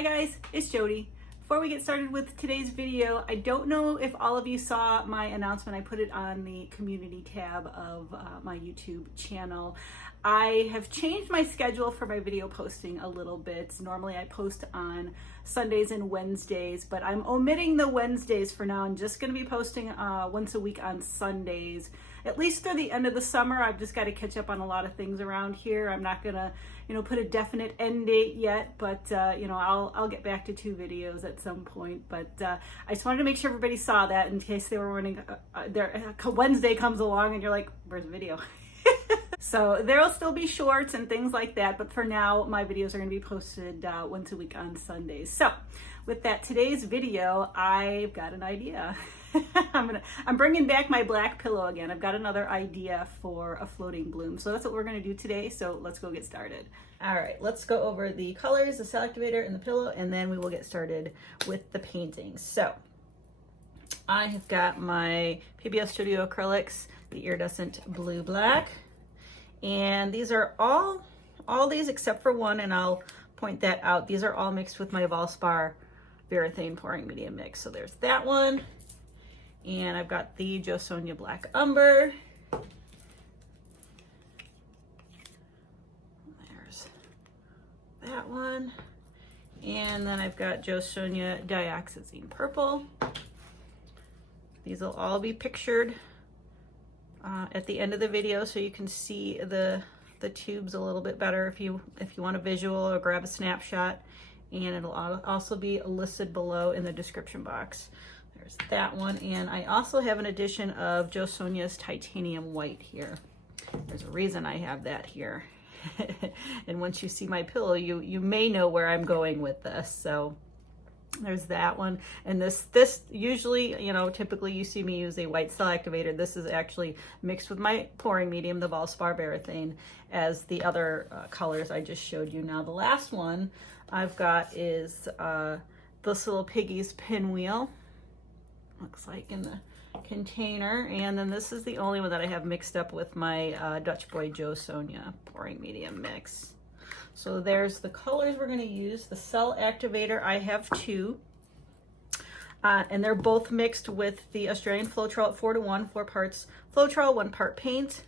Hi guys, it's Jody. Before we get started with today's video, I don't know if all of you saw my announcement. I put it on the community tab of my YouTube channel. I have changed my schedule for my video posting a little bit. Normally I post on Sundays and Wednesdays, but I'm omitting the Wednesdays for now. I'm just going to be posting once a week on Sundays, at least through the end of the summer. I've just got to catch up on a lot of things around here. I'm not going to put a definite end date yet, but I'll get back to 2 videos at some point. But I just wanted to make sure everybody saw that in case they were wondering, Wednesday comes along and you're like, where's the video? So there'll still be shorts and things like that, but for now my videos are going to be posted once a week on Sundays. So with that, today's video, I've got an idea. I'm bringing back my black pillow again. I've got another idea for a floating bloom. So that's what we're going to do today. So let's go get started. All right, let's go over the colors, the cell activator, and the pillow, and then we will get started with the painting. So I have got my PBS Studio acrylics, the iridescent blue black, and these are all these except for one, and I'll point that out. These are all mixed with my Valspar Varathane pouring medium mix. So there's that one. And I've got the Jo Sonja Black Umber. There's that one. And then I've got Jo Sonja Dioxazine Purple. These will all be pictured at the end of the video so you can see the tubes a little bit better if you want a visual or grab a snapshot. And it'll also be listed below in the description box. There's that one, and I also have an edition of Jo Sonja's Titanium White here. There's a reason I have that here. And once you see my pillow, you may know where I'm going with this. So there's that one. And this usually, typically you see me use a white cell activator. This is actually mixed with my pouring medium, the Valspar Varathane, as the other colors I just showed you. Now the last one I've got is this little piggy's pinwheel. Looks like in the container, and then this is the only one that I have mixed up with my Dutch Boy Jo Sonja pouring medium mix. So there's the colors we're going to use. The cell activator, I have 2, and they're both mixed with the Australian Floetrol at 4:1, 4 parts Floetrol, 1 part paint.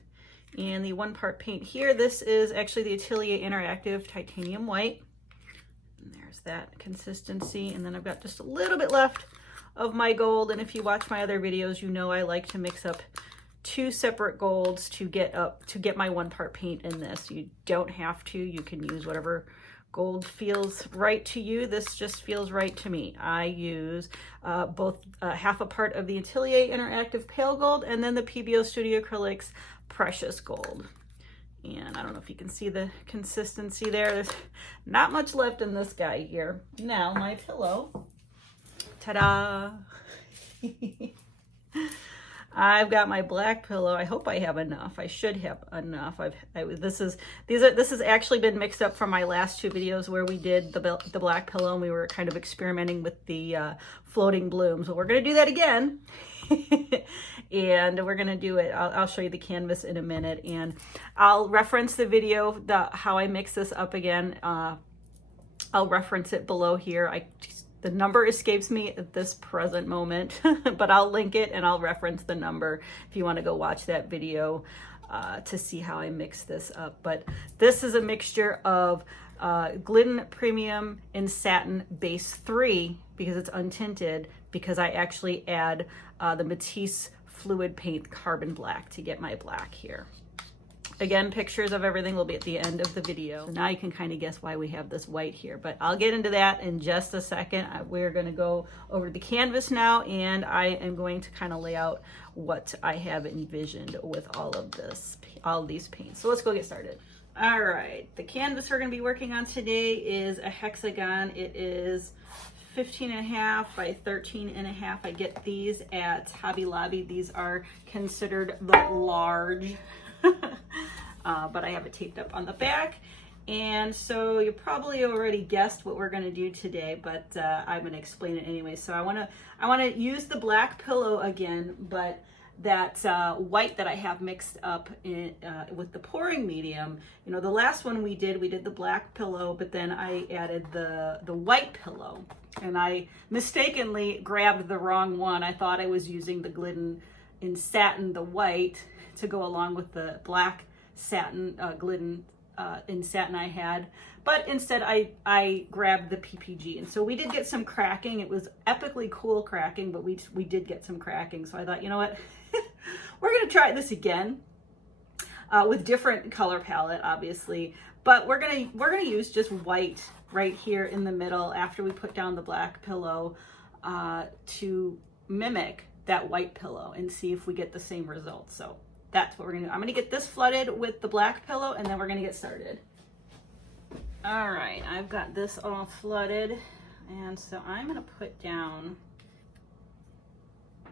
And the 1 part paint here, this is actually the Atelier Interactive Titanium White. And there's that consistency, and then I've got just a little bit left of my gold. And if you watch my other videos, you know I like to mix up 2 separate golds to get my 1 part paint in this. You don't have to. You can use whatever gold feels right to you. This just feels right to me. I use both half a part of the Atelier Interactive Pale Gold and then the PBO Studio Acrylics Precious Gold. And I don't know if you can see the consistency there. There's not much left in this guy here. Now my pillow. Ta-da! I've got my black pillow. I hope I have enough. I should have enough. This has actually been mixed up from my last 2 videos where we did the black pillow and we were kind of experimenting with the floating blooms. Well, we're going to do that again. And we're going to do it. I'll show you the canvas in a minute, and I'll reference the video, how I mix this up again. I'll reference it below here. The number escapes me at this present moment, but I'll link it and I'll reference the number if you want to go watch that video to see how I mix this up. But this is a mixture of Glidden Premium in Satin Base 3 because it's untinted, because I actually add the Matisse Fluid Paint Carbon Black to get my black here. Again, pictures of everything will be at the end of the video. So now you can kind of guess why we have this white here, but I'll get into that in just a second. We're going to go over to the canvas now, and I am going to kind of lay out what I have envisioned with all of these paints. So let's go get started. All right, the canvas we're going to be working on today is a hexagon. It is 15.5 by 13.5. I get these at Hobby Lobby. These are considered the large. But I have it taped up on the back, and so you probably already guessed what we're going to do today, but I'm going to explain it anyway. So I want to use the black pillow again, but that white that I have mixed up with the pouring medium. You know, the last one we did the black pillow, but then I added the white pillow, and I mistakenly grabbed the wrong one. I thought I was using the Glidden in satin, the white, to go along with the black satin Glidden in satin I had, but instead I grabbed the PPG, and so we did get some cracking. It was epically cool cracking, but we did get some cracking. So I thought, you know what, we're gonna try this again with different color palette, obviously, but we're gonna use just white right here in the middle after we put down the black pillow to mimic that white pillow and see if we get the same results. So that's what we're gonna do. I'm gonna get this flooded with the black pillow, and then we're gonna get started. All right, I've got this all flooded, and so I'm gonna put down,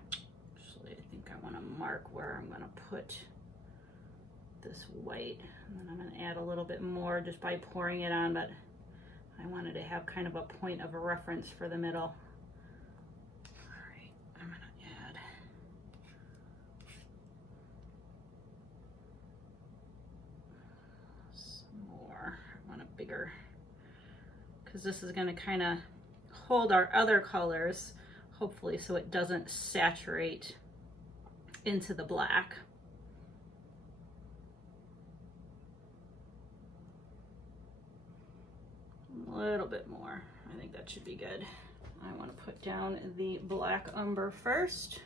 actually I think I wanna mark where I'm gonna put this white, and then I'm gonna add a little bit more just by pouring it on, but I wanted to have kind of a point of a reference for the middle. All right, I'm gonna add some more. I want a bigger, because this is gonna kind of hold our other colors, hopefully, so it doesn't saturate into the black. A little bit more. I think that should be good. I want to put down the black umber first.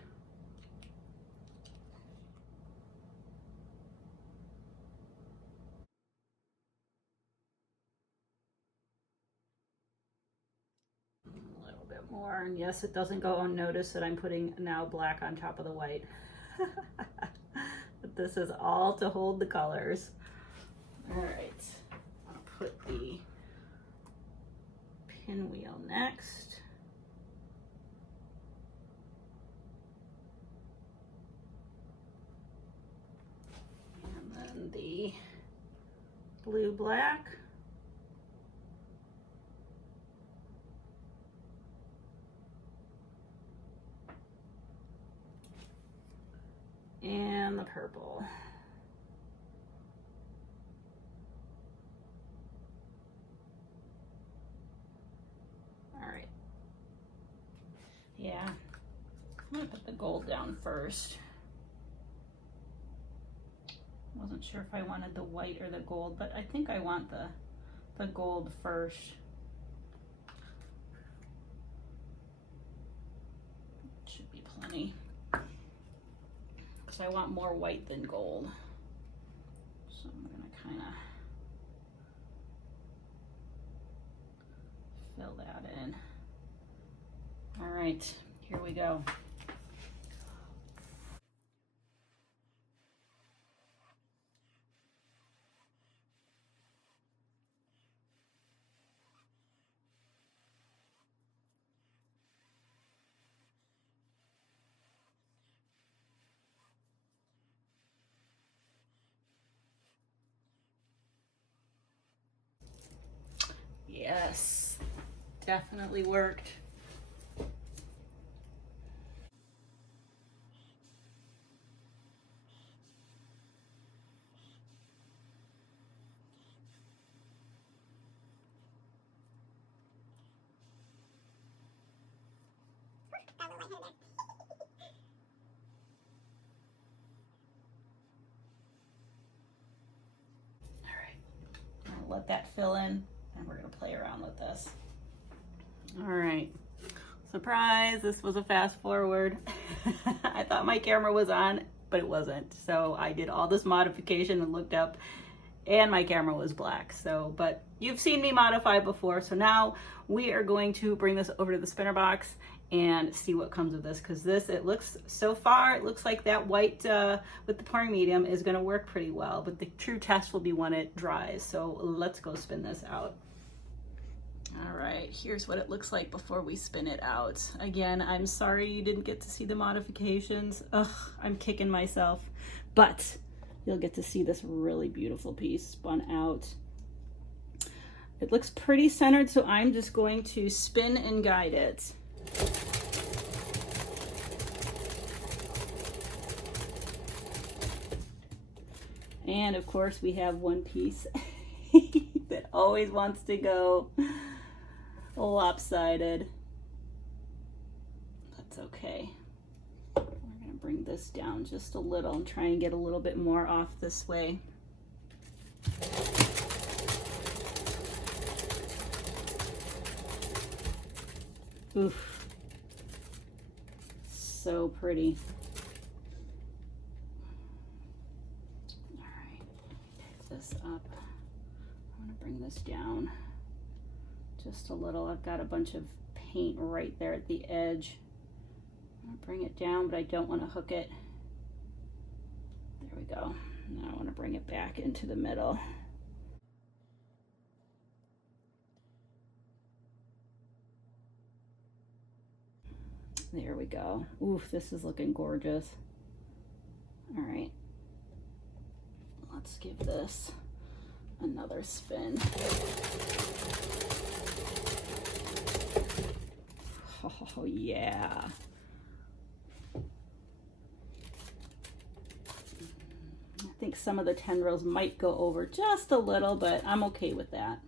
A little bit more, and yes, it doesn't go unnoticed that I'm putting now black on top of the white. But this is all to hold the colors. All right, I'll put the pinwheel next. And then the blue black. And the purple. Yeah, I'm gonna put the gold down first. Wasn't sure if I wanted the white or the gold, but I think I want the gold first. Should be plenty, because I want more white than gold. So I'm gonna kind of fill that in. All right, here we go. Yes, definitely worked. Let that fill in, and we're gonna play around with this. All right, surprise, this was a fast forward. I thought my camera was on, but it wasn't. So I did all this modification and looked up, and my camera was black. So, but you've seen me modify before. So now we are going to bring this over to the spinner box and see what comes of this, because this, it looks, so far it looks like that white with the pouring medium is going to work pretty well, but the true test will be when it dries. So let's go spin this out. All right, here's what it looks like before we spin it out. Again, I'm sorry you didn't get to see the modifications. Ugh, I'm kicking myself, but you'll get to see this really beautiful piece spun out. It looks pretty centered, so I'm just going to spin and guide it. And of course we have one piece that always wants to go lopsided. That's okay. We're gonna bring this down just a little and try and get a little bit more off this way. Oof, so pretty. All right, pick this up. I'm gonna bring this down just a little. I've got a bunch of paint right there at the edge. I'm gonna bring it down, but I don't want to hook it. There we go. Now I want to bring it back into the middle. There we go. Oof, this is looking gorgeous. All right, let's give this another spin. Oh yeah. I think some of the tendrils might go over just a little, but I'm okay with that.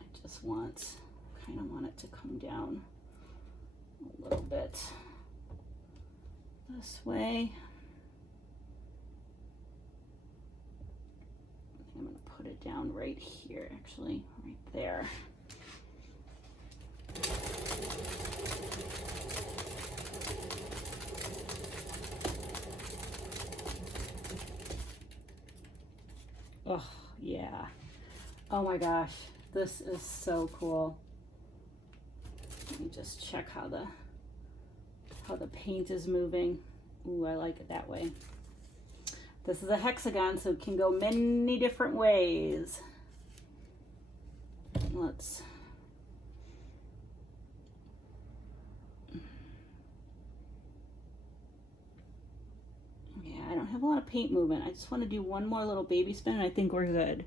I just kind of want it to come down a little bit this way. I'm going to put it down right here, actually, right there. Oh, yeah. Oh my gosh, this is so cool. Let me just check how the paint is moving. Ooh, I like it that way. This is a hexagon, so it can go many different ways. Let's I don't have a lot of paint movement. I just want to do one more little baby spin and I think we're good.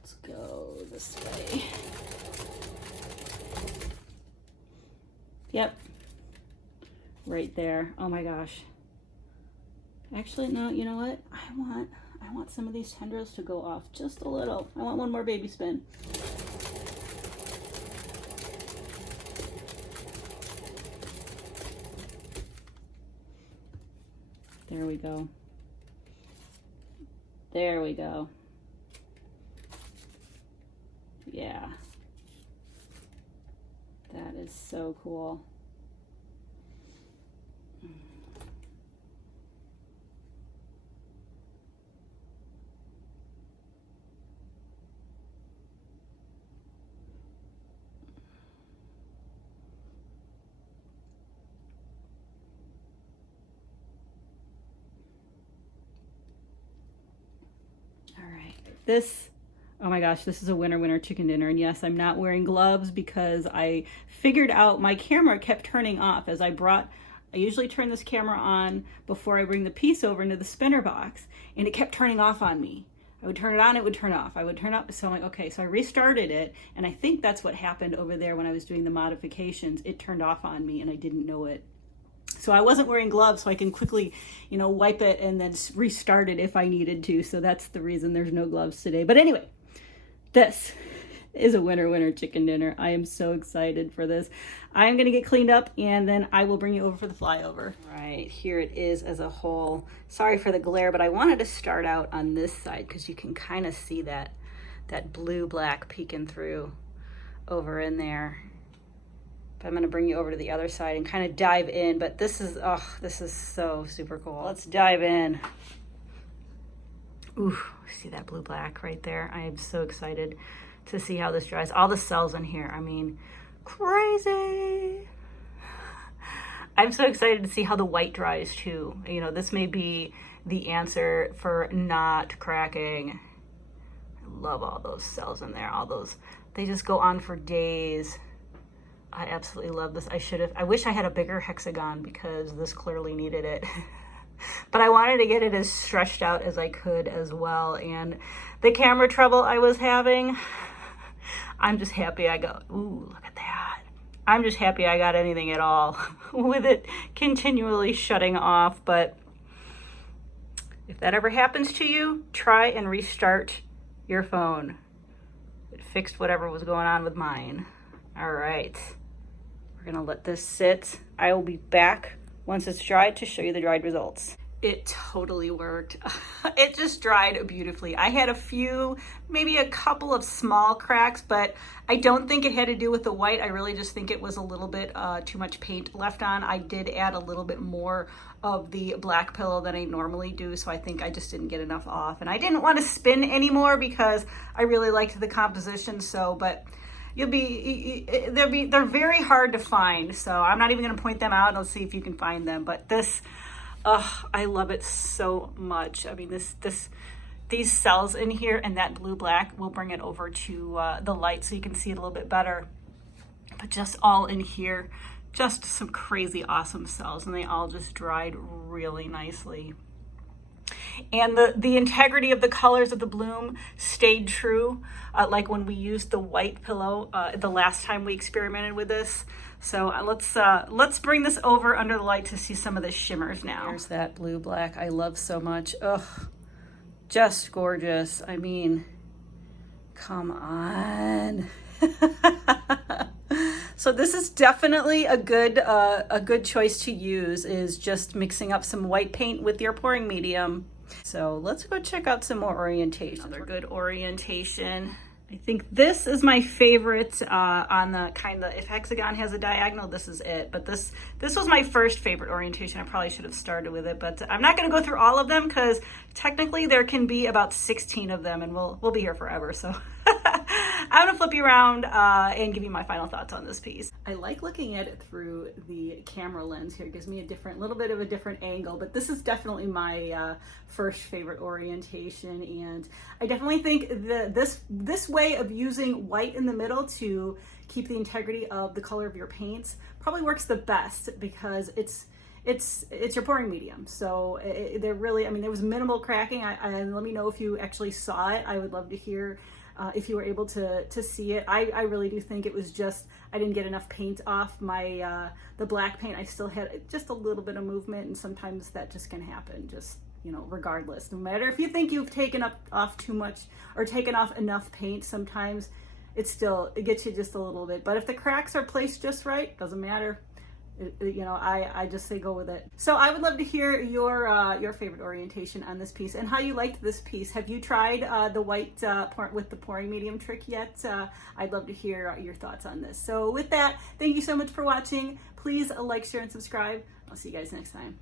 Let's go this way. Yep. Right there. Oh my gosh. Actually, no, you know what? I want some of these tendrils to go off just a little. I want one more baby spin. There we go. There we go. Yeah. That is so cool. This, oh my gosh, this is a winner chicken dinner. And yes, I'm not wearing gloves because I figured out my camera kept turning off as I usually turn this camera on before I bring the piece over into the spinner box, and it kept turning off on me. I would turn it on, it would turn off. I would turn up, so I'm like, okay, so I restarted it, and I think that's what happened over there when I was doing the modifications. It turned off on me and I didn't know it. So I wasn't wearing gloves, so I can quickly, wipe it and then restart it if I needed to. So that's the reason there's no gloves today. But anyway, this is a winner chicken dinner. I am so excited for this. I'm going to get cleaned up and then I will bring you over for the flyover. Right, here it is as a whole. Sorry for the glare, but I wanted to start out on this side because you can kind of see that blue-black peeking through over in there. But I'm going to bring you over to the other side and kind of dive in. But this is so super cool. Let's dive in. Ooh, see that blue-black right there? I am so excited to see how this dries. All the cells in here, I mean, crazy. I'm so excited to see how the white dries too. This may be the answer for not cracking. I love all those cells in there. They just go on for days. I absolutely love this. I wish I had a bigger hexagon because this clearly needed it. But I wanted to get it as stretched out as I could as well. And the camera trouble I was having, I'm just happy I got, ooh, look at that. I'm just happy I got anything at all with it continually shutting off. But If that ever happens to you, try and restart your phone. It fixed whatever was going on with mine. All right, we're gonna let this sit. I will be back once it's dried to show you the dried results. It totally worked. It just dried beautifully. I had a few, maybe a couple of small cracks, but I don't think it had to do with the white. I really just think it was a little bit too much paint left on. I did add a little bit more of the black pillow than I normally do, so I think I just didn't get enough off. And I didn't want to spin anymore because I really liked the composition, but they're very hard to find, so I'm not even going to point them out. I'll see if you can find them. But this, I love it so much. I mean, these cells in here and that blue black will bring it over to the light so you can see it a little bit better. But just all in here, just some crazy awesome cells, and they all just dried really nicely. And the integrity of the colors of the bloom stayed true, like when we used the white pillow the last time we experimented with this. So let's bring this over under the light to see some of the shimmers now. There's that blue black I love so much. Ugh, just gorgeous. I mean, come on. So this is definitely a good choice to use, is just mixing up some white paint with your pouring medium. So let's go check out some more orientation. Another good orientation. I think this is my favorite on the kind of, if hexagon has a diagonal, this is it. But this was my first favorite orientation. I probably should have started with it, but I'm not going to go through all of them because technically there can be about 16 of them, and we'll be here forever. So I'm going to flip you around and give you my final thoughts on this piece. I like looking at it through the camera lens here. It gives me a little bit of a different angle, but this is definitely my first favorite orientation. And I definitely think this way of using white in the middle to keep the integrity of the color of your paints probably works the best, because it's your pouring medium. So there was minimal cracking. Let me know if you actually saw it. I would love to hear if you were able to see it. I really do think it was just, I didn't get enough paint off my the black paint. I still had just a little bit of movement, and sometimes that just can happen, just, you know, regardless. No matter if you think you've taken off too much or taken off enough paint, sometimes it gets you just a little bit. But if the cracks are placed just right, doesn't matter. You know, I just say go with it. So I would love to hear your favorite orientation on this piece and how you liked this piece. Have you tried the white with the pouring medium trick yet? I'd love to hear your thoughts on this. So with that, thank you so much for watching. Please like, share, and subscribe. I'll see you guys next time.